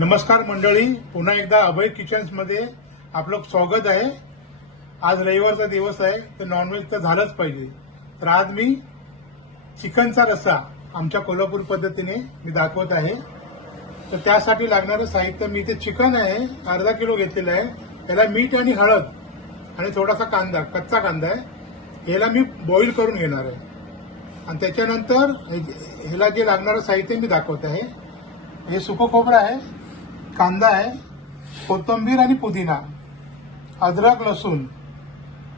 नमस्कार मंडळी, पुन्हा एकदा अभय किचन्समध्ये आपलं स्वागत आहे। आज रविवारचा दिवस आहे, तर नॉनव्हेज तर झालंच पाहिजे। तर आज मी चिकनचा रस्सा आमच्या कोल्हापूर पद्धतीने मी दाखवत आहे। तर त्यासाठी लागणारं साहित्य मी इथे चिकन आहे अर्धा किलो घेतलेलं आहे। याला मीठ आणि हळद आणि थोडासा कांदा, कच्चा कांदा आहे, याला मी बॉईल करून घेणार आहे। आणि त्याच्यानंतर ह्याला जे लागणारं साहित्य मी दाखवत आहे। हे सुकं खोबरं आहे, कांदा आहे, कोथिंबीर आणि पुदिना, अद्रक, लसूण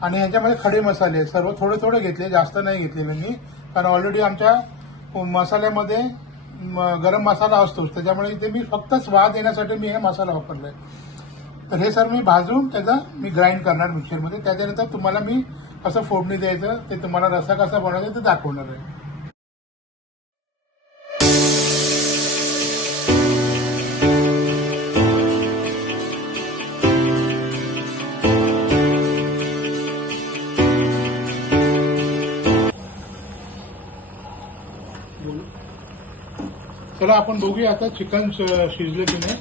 आणि ह्याच्यामध्ये खडे मसाले सर्व थोडे थोडे घेतले, जास्त नाही घेतलेले मी, कारण ऑलरेडी आमच्या मसाल्यामध्ये गरम मसाला असतोच, त्याच्यामुळे इथे मी फक्त स्वाद येण्यासाठी मी हे मसाला वापरलाय। तर हे सर्व मी भाजून त्याचा मी ग्राइंड करणार मिक्सरमध्ये। त्याच्यानंतर तुम्हाला मी कसं फोडणी द्यायचं ते, तुम्हाला रस्सा कसा बनवायचा ते दाखवणार आहे। चला आपण बघूया आता चिकन शिजले की नाही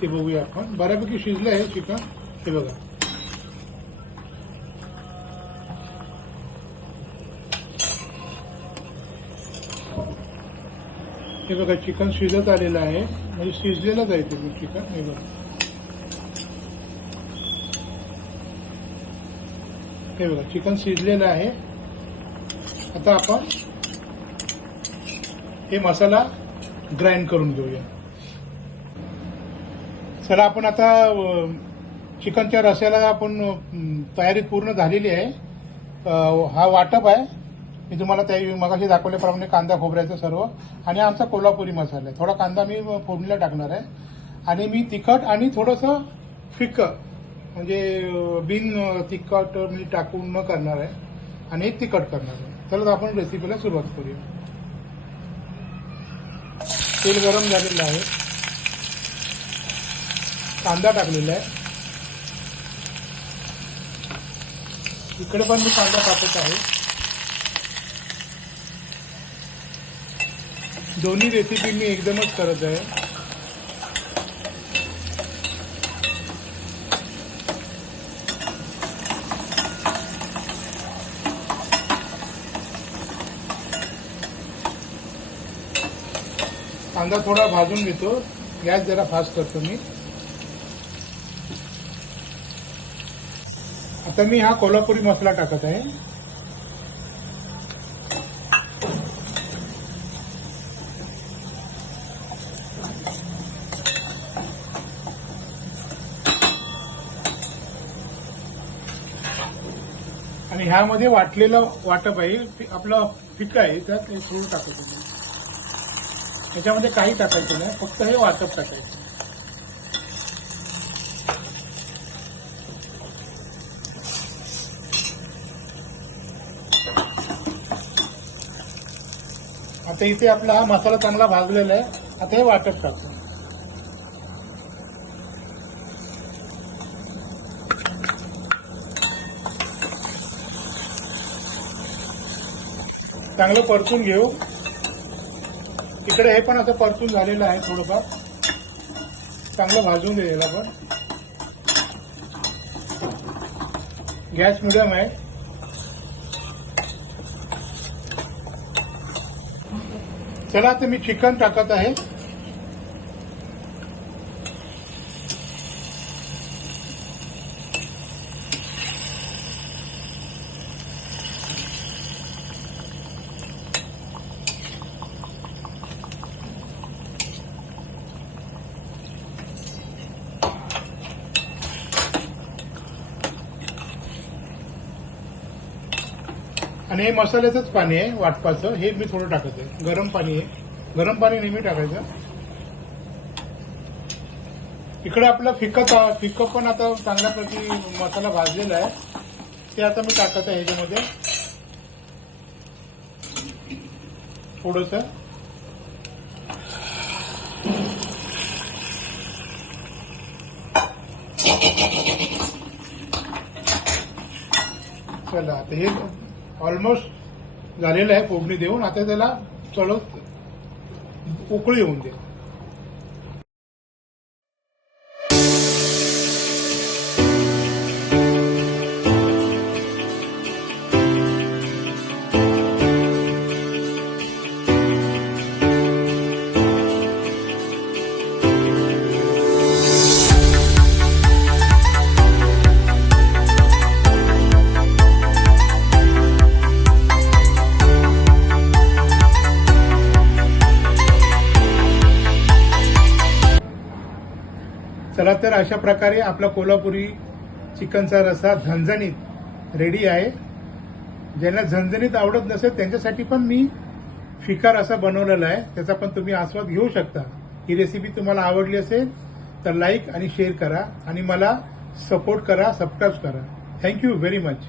ते बघूया आपण। बऱ्यापैकी शिजले आहे चिकन, हे बघा। हे बघा चिकन शिजत आलेलं आहे, म्हणजे शिजलेलंच आहे ते चिकन। हे बघा, हे बघा चिकन शिजलेलं आहे। आता आपण हे मसाला ग्राइंड करून घेऊया। चला आपण आता चिकनच्या रस्स्याला आपण तयारी पूर्ण झालेली आहे। हा वाटप आहे, मी तुम्हाला त्या मगाशी दाखवल्याप्रमाणे कांदा खोबऱ्याचं सर्व, आणि आमचा कोल्हापुरी मसाला आहे। थोडा कांदा मी फोडणीला टाकणार आहे, आणि मी तिखट आणि थोडंसं फिक्कं म्हणजे बिन तिखट मी टाकून न करणार आहे, आणि एक तिखट करणार आहे। चला आपण रेसिपीला सुरुवात करूया। तेल गरम झालेलं आहे, कांदा टाकलेला आहे, इकडे पण मी कांदा टाकत आहे। दोन्ही रेसिपी मी एकदमच करत आहे। कांदा थोडा भाजून घेतो, गॅस जरा फास्ट करतो मी। आता मी हा कोल्हापुरी मसाला टाकत आहे। आणि ह्यामध्ये वाटलेलं वाटप आहे, आपलं फिक्कं आहे, त्यात थोडं टाकायचं। त्याच्यामध्ये काही टाकायचं नाही, फक्त हे वाटप टाकायचं। आता इथे आपला हा मसाला चांगला भाजलेला आहे, आता हे वाटप टाकतो। चांगलं परतून घेऊ। इकडे हे पण असं परतून झालेलं आहे, थोडंफार चांगलं भाजून दे याला पण। गॅस मिडियम आहे। चला आता मी चिकन टाकत आहे। आणि हे मसाल्याचंच पाणी आहे वाटपाचं, हे मी थोडं टाकत आहे। गरम पाणी आहे, गरम पाणी नेहमी टाकायचं। इकडे आपलं फिक्कं पण आता चांगल्यापैकी मसाला भाजलेला आहे, ते आता मी टाकत आहे ह्याच्यामध्ये थोडंसं। चला आता हे ऑलमोस्ट झालेलं आहे फोडणी देऊन। आता त्याला उकळी येऊन दे। चला तर अशा प्रकारे आपला कोल्हापुरी चिकनचा रस्सा झणझणीत रेडी आहे. ज्यांना झणझणीत आवडत नसेल त्यांच्यासाठी पण मी फिका रस्सा बनवलेला आहे, त्याचा पण तुम्ही आस्वाद घेऊ शकता. ही रेसिपी तुम्हाला आवडली असेल तर लाईक आणि शेअर करा आणि मला सपोर्ट करा, सबस्क्राईब करा. Thank you very much.